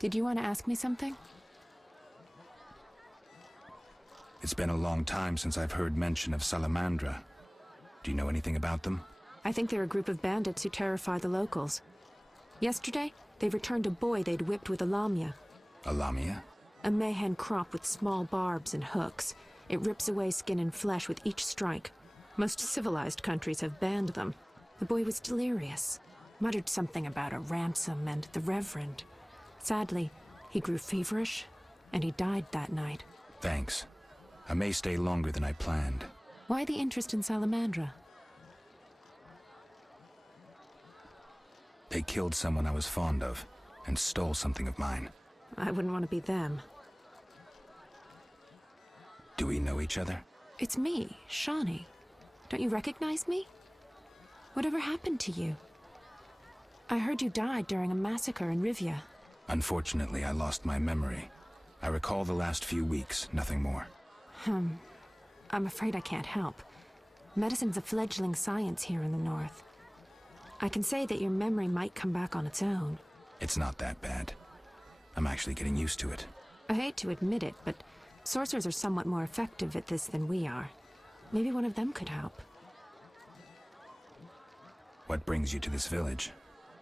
Did you want to ask me something? It's been a long time since I've heard mention of Salamandra. Do you know anything about them? I think they're a group of bandits who terrify the locals. Yesterday, they returned a boy they'd whipped with a lamia. A lamia? A mayhen crop with small barbs and hooks. It rips away skin and flesh with each strike. Most civilized countries have banned them. The boy was delirious. Muttered something about a ransom and the Reverend. Sadly, he grew feverish, and he died that night. Thanks. I may stay longer than I planned. Why the interest in Salamandra? They killed someone I was fond of, and stole something of mine. I wouldn't want to be them. Do we know each other? It's me, Shawnee. Don't you recognize me? Whatever happened to you? I heard you died during a massacre in Rivia. Unfortunately, I lost my memory. I recall the last few weeks, nothing more. I'm afraid I can't help. Medicine's a fledgling science here in the north. I can say that your memory might come back on its own. It's not that bad. I'm actually getting used to it. I hate to admit it, but sorcerers are somewhat more effective at this than we are. Maybe one of them could help. What brings you to this village?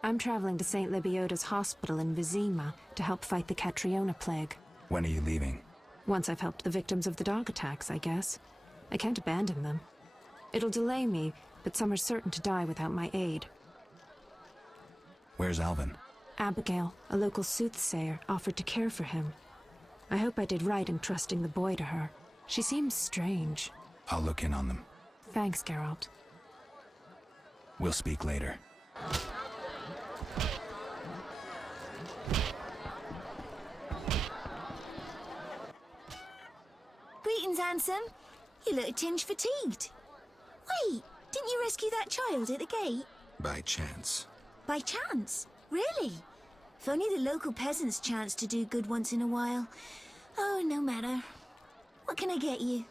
I'm traveling to St. Lebioda's hospital in Vizima to help fight the Catriona plague. When are you leaving? Once I've helped the victims of the dog attacks, I guess. I can't abandon them. It'll delay me, but some are certain to die without my aid. Where's Alvin? Abigail, a local soothsayer, offered to care for him. I hope I did right in trusting the boy to her. She seems strange. I'll look in on them. Thanks, Geralt. We'll speak later. Greetings, handsome. You look a tinge fatigued. Wait, didn't you rescue that child at the gate? By chance. By chance? Really? If only the local peasants chanced to do good once in a while. Oh, no matter. What can I get you?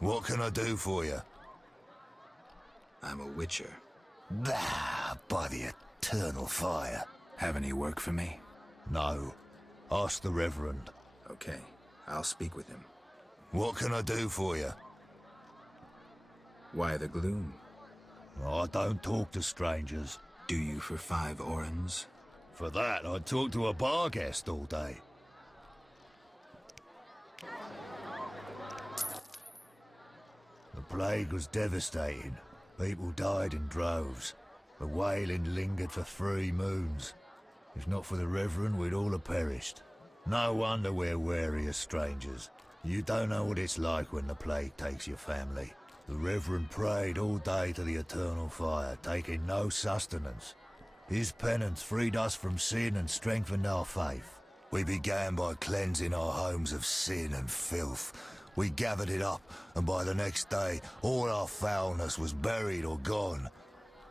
What can I do for you? I'm a witcher. Bah, by the eternal fire. Have any work for me? No. Ask the Reverend. Okay, I'll speak with him. What can I do for you? Why the gloom? I don't talk to strangers. Do you for 5 orens? For that, I'd talk to a bar guest all day. The plague was devastating. People died in droves. The wailing lingered for 3 moons. If not for the Reverend, we'd all have perished. No wonder we're wary of strangers. You don't know what it's like when the plague takes your family. The Reverend prayed all day to the eternal fire, taking no sustenance. His penance freed us from sin and strengthened our faith. We began by cleansing our homes of sin and filth. We gathered it up, and by the next day, all our foulness was buried or gone.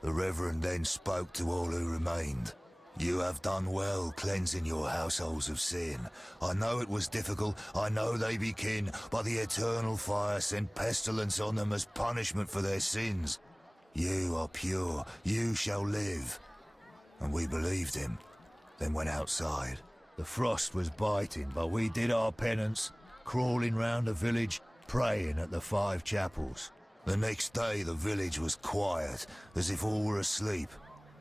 The Reverend then spoke to all who remained. You have done well cleansing your households of sin. I know it was difficult, I know they be kin, but the eternal fire sent pestilence on them as punishment for their sins. You are pure, you shall live. And we believed him, then went outside. The frost was biting, but we did our penance, crawling round the village, praying at the 5 chapels. The next day the village was quiet, as if all were asleep.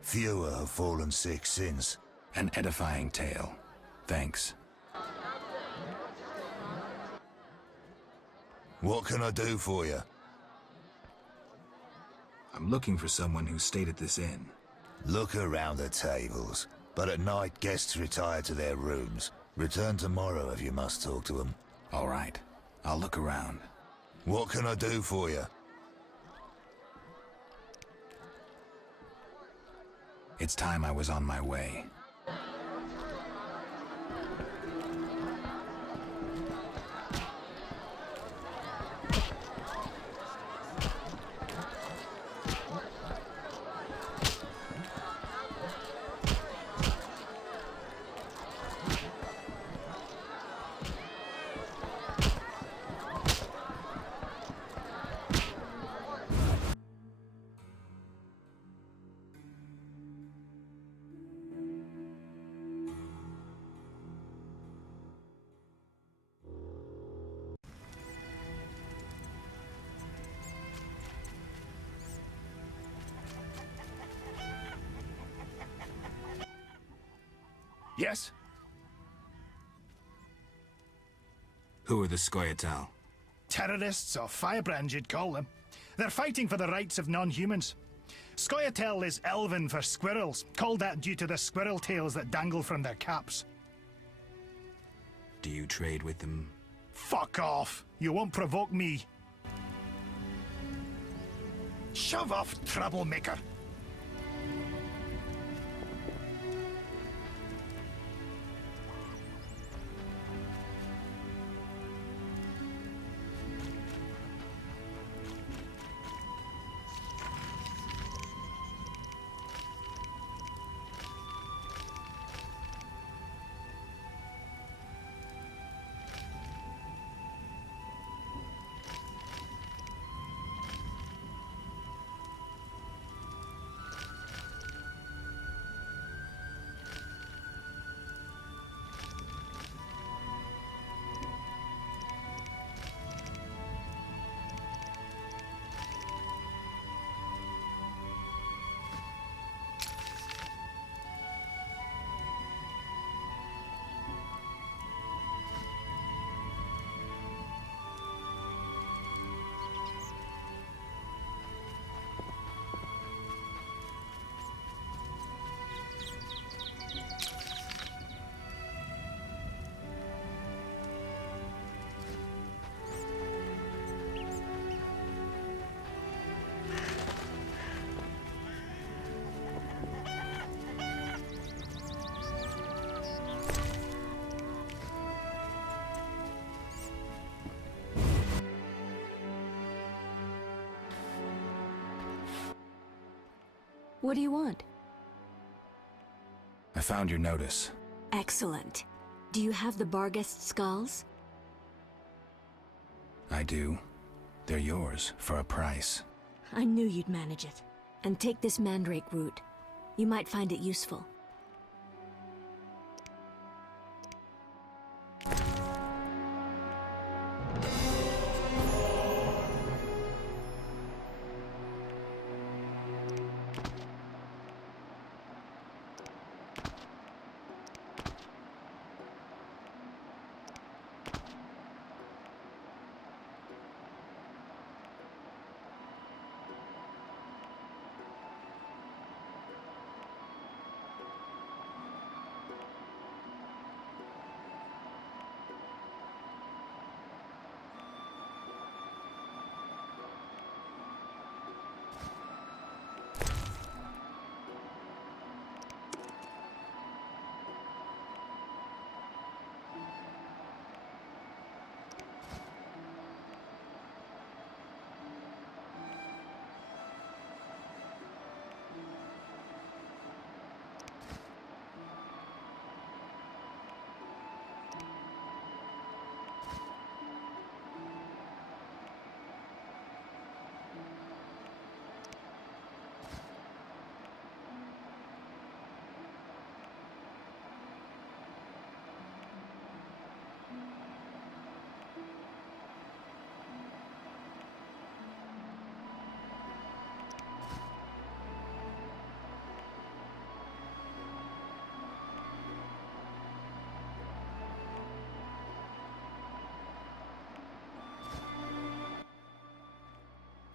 Fewer have fallen sick since. An edifying tale. Thanks. What can I do for you? I'm looking for someone who stayed at this inn. Look around the tables, but at night guests retire to their rooms. Return tomorrow if you must talk to them. All right. I'll look around. What can I do for you? It's time I was on my way. Yes? Who are the Scoia'tael? Terrorists, or firebrands you'd call them. They're fighting for the rights of non-humans. Scoia'tael is Elven for squirrels, called that due to the squirrel tails that dangle from their caps. Do you trade with them? Fuck off! You won't provoke me. Shove off, troublemaker! What do you want? I found your notice. Excellent. Do you have the Barghest skulls? I do. They're yours, for a price. I knew you'd manage it. And take this mandrake root. You might find it useful.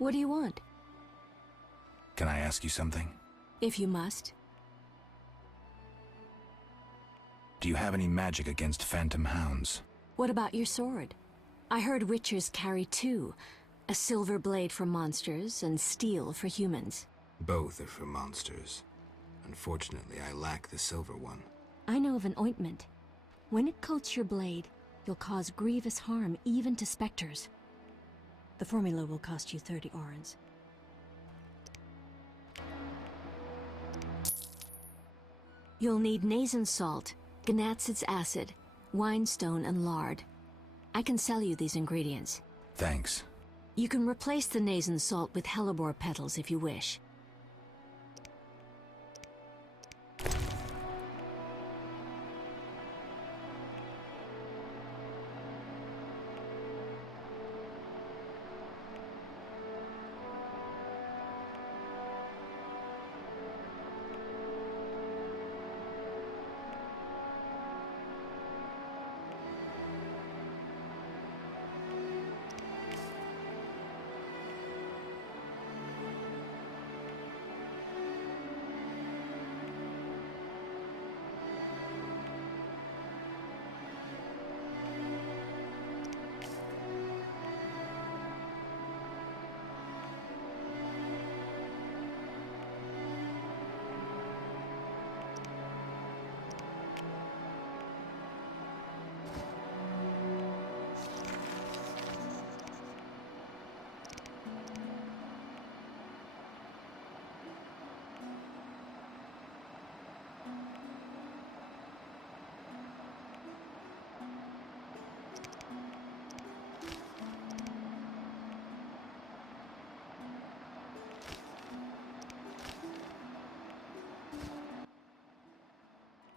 What do you want? Can I ask you something? If you must. Do you have any magic against phantom hounds? What about your sword? I heard witchers carry two. A silver blade for monsters and steel for humans. Both are for monsters. Unfortunately, I lack the silver one. I know of an ointment. When it coats your blade, you'll cause grievous harm even to specters. The formula will cost you 30 orens. You'll need Nazen salt, Gnatzid's acid, winestone, and lard. I can sell you these ingredients. Thanks. You can replace the Nazen salt with hellebore petals if you wish.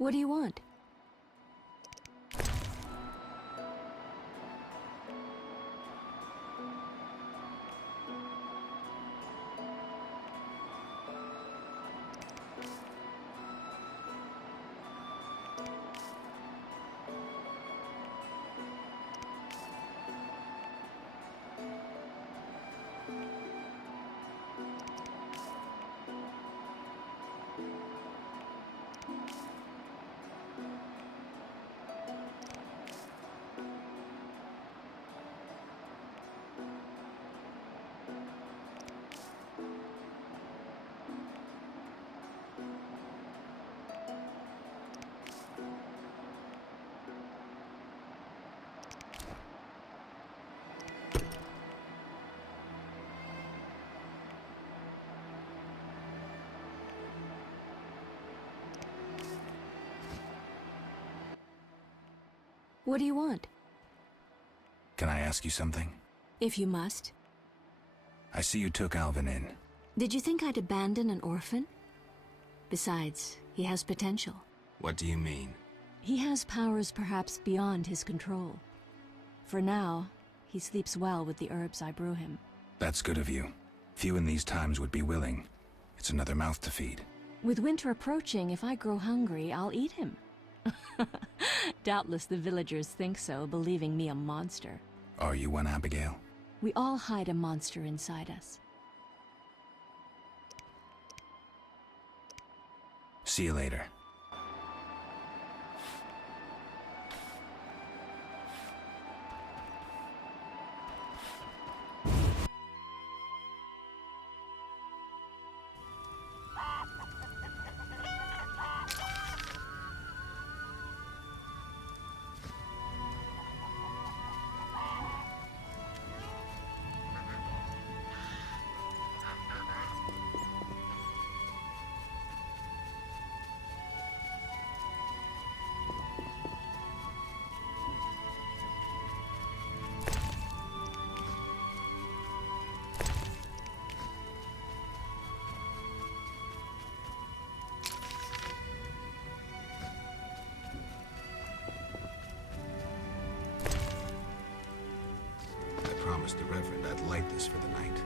What do you want? What do you want? Can I ask you something? If you must. I see you took Alvin in. Did you think I'd abandon an orphan? Besides, he has potential. What do you mean? He has powers perhaps beyond his control. For now, he sleeps well with the herbs I brew him. That's good of you. Few in these times would be willing. It's another mouth to feed. With winter approaching, if I grow hungry, I'll eat him. Doubtless the villagers think so, believing me a monster. Are you one, Abigail? We all hide a monster inside us. See you later. I promised the Reverend I'd light this for the night.